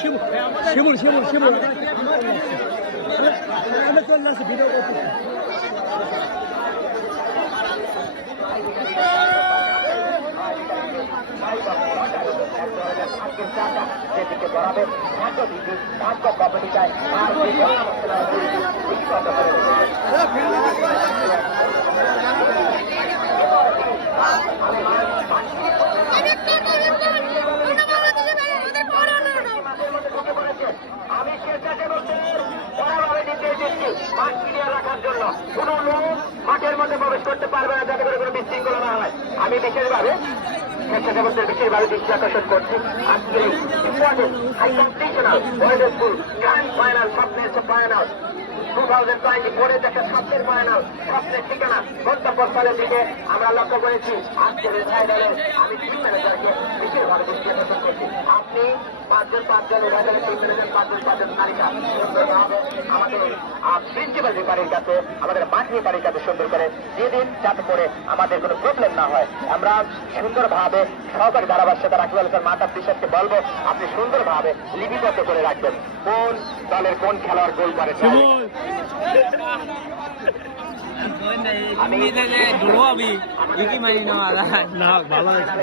শিমুল শিমুল শিমুল চলে আসছে ভিডিও করতে যেদিকে বরাবে ভাগ্য দিদি ভাগ্য কমিটি চায় আমি বরাবরে নির্দেশ দিচ্ছি মাঠ ক্লিয়ার রাখার জন্য কোন লোক মাঠের মধ্যে প্রবেশ করতে পারবে না যাতে করে কোনো বিশৃঙ্খলা না হয়। আমি বিশেষভাবে স্বেচ্ছাসেবকদের বিশেষভাবে দৃষ্টি আকর্ষণ করছি আজকের এই important high competitional world school grand final স্বপ্নের ফাইনাল 2024 দেখা স্বপ্নের ফাইনাল স্বপ্নের ঠিকানা গন্তব্যস্থলের দিকে আমরা লক্ষ্য করেছি। আজকের এই ফাইনালে আমি টিম ম্যানেজারকে বিশেষভাবে দৃষ্টি আকর্ষণ করছি। আপনি পাঁচজন এলাকার টিম ম্যানেজার পাঁচজন তালিকা সুন্দরভাবে আমাদের প্রিন্সিপাল রেফারির কাছে আমাদের মাঠ রেফারির কাছে সুন্দর করে দিয়ে দিন যাতে করে আমাদের কোনো প্রবলেম না হয়। আমরা সুন্দরভাবে সহকারী ধারাভাষ্যতা রাখিবুল হাসান মাহতাব বিশ্বাসকে বলবো আপনি সুন্দরভাবে লিপিবদ্ধ করে রাখবেন কোন দলের কোন খেলোয়াড় গোল করেছে। আমি দৌড়ো আমি মারি না ভালো হয়েছে